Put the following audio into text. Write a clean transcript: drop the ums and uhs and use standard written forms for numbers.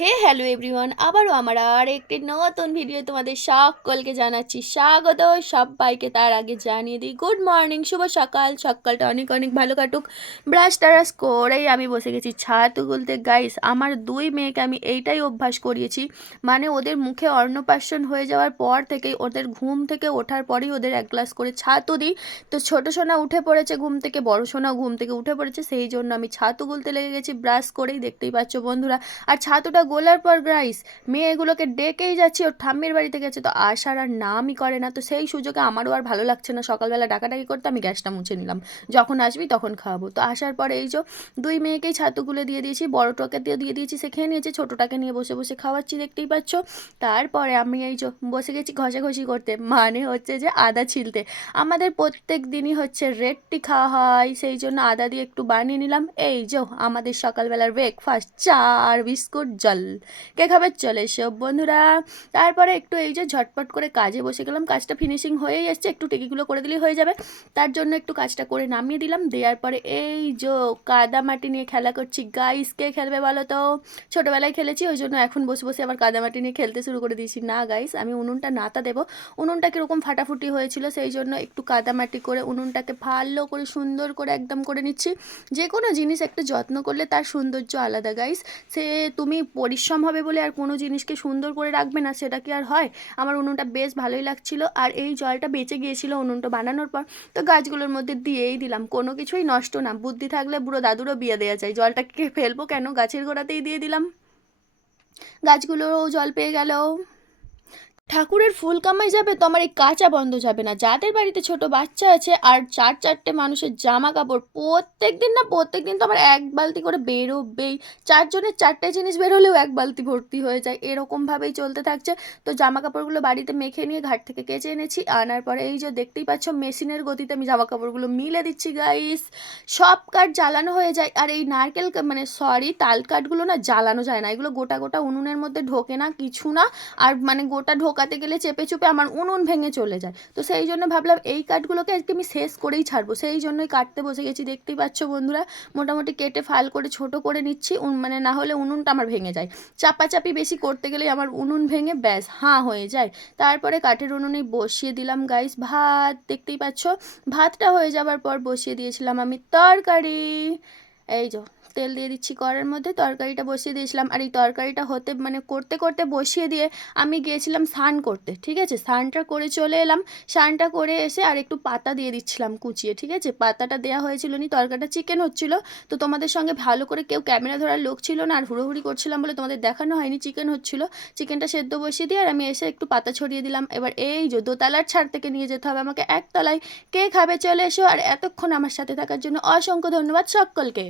হে hello everyone, আবারও আমার আর একটি নতুন ভিডিও তোমাদের সকলকে জানাচ্ছি স্বাগত। সবাইকে তার আগে জানিয়ে দিই গুড মর্নিং, শুভ সকাল। সকালটা অনেক অনেক ভালো কাটুক। ব্রাশ টারাশ করেই আমি বসে গেছি ছাতু গুলতে। গাইস, আমার দুই মেয়েকে আমি এইটাই অভ্যাস করিয়েছি, মানে ওদের মুখে অন্নপ্রাশন হয়ে যাওয়ার পর থেকেই, ওদের ঘুম থেকে ওঠার পরেই ওদের এক গ্লাস করে ছাতু দিই। তো ছোটো সোনা উঠে পড়েছে ঘুম থেকে, বড় সোনাও ঘুম থেকে উঠে পড়েছে, সেই জন্য আমি ছাতু গুলতে লেগে গেছি ব্রাশ করেই, দেখতেই পাচ্ছ বন্ধুরা। আর ছাতুটা গোলার পর গাইস, মেয়েগুলোকে ডেকেই যাচ্ছি, ওর ঠাম্মির বাড়িতে গেছে, তো আসার আর নামই করে না। তো সেই সুযোগে আমারও আর ভালো লাগছে না সকালবেলা ডাকাডাকি করতে, আমি গ্যাসটা মুছে নিলাম, যখন আসবি তখন খাওয়াবো। তো আসার পরে এই যে দুই মেয়েকেই ছাতুগুলো দিয়ে দিয়েছি, বড়টাকে দিয়ে দিয়েছি, সে খেয়ে নিয়েছে, ছোটোটাকে নিয়ে বসে বসে খাওয়াচ্ছি, দেখতেই পাচ্ছ। তারপরে আমি এই যে বসে গেছি ঘষাঘষি করতে, মানে হচ্ছে যে আদা ছিলতে। আমাদের প্রত্যেক দিনই হচ্ছে রেড টি খাওয়া হয়, সেই জন্য আদা দিয়ে একটু বানিয়ে নিলাম। এই যে আমাদের সকালবেলার ব্রেকফাস্ট, চা আর বিস্কুট জল। কে খাবে? চলে এসো বন্ধুরা। তারপরে একটু এই যে ঝটপট করে কাজে বসে গেলাম, কাজটা ফিনিশিং হয়েই এসছে, একটু টিকিগুলো করে দিলেই হয়ে যাবে। তার জন্য একটু কাজটা করে নামিয়ে দিলাম, দেওয়ার পরে এই যে কাদা মাটি নিয়ে খেলা করছি। গাইস, কে খেলবে বলো তো? ছোটোবেলায় খেলেছি, ওই জন্য এখন বসে বসে আবার কাদা মাটি নিয়ে খেলতে শুরু করে দিয়েছি। না গাইস, আমি উনুনটা নাতা দেবো। উনুনটা কীরকম ফাটাফুটি হয়েছিল, সেই জন্য একটু কাদামাটি করে উনুনটাকে ভালো করে সুন্দর করে একদম করে নিচ্ছি। যে কোনো জিনিস একটু যত্ন করলে তার সৌন্দর্য আলাদা গাইস। সে তুমি পরিশ্রম হবে বলে আর কোনো জিনিসকে সুন্দর করে রাখবে না, সেটা কি আর হয়? আমার উনুনটা বেশ ভালোই লাগছিল, আর এই জলটা বেঁচে গিয়েছিল উনুনটা বানানোর পর, তো গাছগুলোর মধ্যে দিয়েই দিলাম। কোনো কিছুই নষ্ট না, বুদ্ধি থাকলে বুড়ো দাদুরও বিয়ে দেওয়া যায়। জলটাকে ফেলবো কেন, গাছের গোড়াতেই দিয়ে দিলাম, গাছগুলোও জল পেয়ে গেল। ঠাকুরের ফুল কামাই যাবে তো আমার এই কাঁচা বন্ধ যাবে না। যাদের বাড়িতে ছোট বাচ্চা আছে আর চার চারটে মানুষের জামা কাপড়, প্রত্যেক দিন তো আমার এক বালতি করে বেরোবেই। চারজনের চারটে জিনিস বেরোলেও এক বালতি ভর্তি হয়ে যায়, এরকমভাবেই চলতে থাকছে। তো জামা কাপড়গুলো বাড়িতে মেখে নিয়ে ঘাট থেকে কেচে এনেছি, আনার পরে এই যে দেখতেই পাচ্ছ মেশিনের গতিতে আমি জামা কাপড়গুলো মিলে দিচ্ছি গাইস। সব কাঠ জ্বালানো হয়ে যায়, আর এই নারকেল মানে সরি তাল কাঠগুলো না জ্বালানো যায় না, এগুলো গোটা গোটা উনুনের মধ্যে ঢোকে না কিছু না। আর মানে গোটা ঢোকাতে গেলে চেপে চুপে আমার উনুন ভেঙে চলে যায়, তো সেই জন্য ভাবলাম এই কাঠগুলোকে আজকে আমি শেষ করেই ছাড়বো, সেই জন্যই কাটতে বসে গেছি। দেখতেই পাচ্ছ বন্ধুরা, মোটামুটি কেটে ফাল করে ছোট করে নিচ্ছি, মানে না হলে উনুনটা আমার ভেঙে যায়। চাপাচাপি বেশি করতে গেলেই আমার উনুন ভেঙে ব্যাস হাঁ হয়ে যায়। তারপরে কাঠের উনুনে বসিয়ে দিলাম গাইস ভাত, দেখতেই পাচ্ছ। ভাতটা হয়ে যাবার পর বসিয়ে দিয়েছিলাম আমি তরকারি। এই যে তেল দিয়ে দিচ্ছি কড়ার মধ্যে, তরকারিটা বসিয়ে দিয়েছিলাম। আর এই তরকারিটা হতে মানে করতে করতে বসিয়ে দিয়ে আমি গিয়েছিলাম স্নান করতে, ঠিক আছে। স্নানটা করে চলে এলাম, স্নানটা করে এসে আর একটু পাতা দিয়ে দিচ্ছিলাম কুচিয়ে, ঠিক আছে। পাতাটা দেওয়া হয়েছিল নি, তরকারিটা চিকেন হচ্ছিল, তো তোমাদের সঙ্গে ভালো করে কেউ ক্যামেরা ধরার লোক ছিল না, আর হুড়োহুড়ি করছিলাম বলে তোমাদের দেখানো হয়নি। চিকেন হচ্ছিল, চিকেনটা সেদ্ধ বসিয়ে দিয়ে আর আমি এসে একটু পাতা ছড়িয়ে দিলাম। এবার এই যে দোতলার ছাদ থেকে নিয়ে যেতে হবে আমাকে একতলায়। কে খাবে? চলে এসো। আর এতক্ষণ আমার সাথে থাকার জন্য অসংখ্য ধন্যবাদ সকলকে।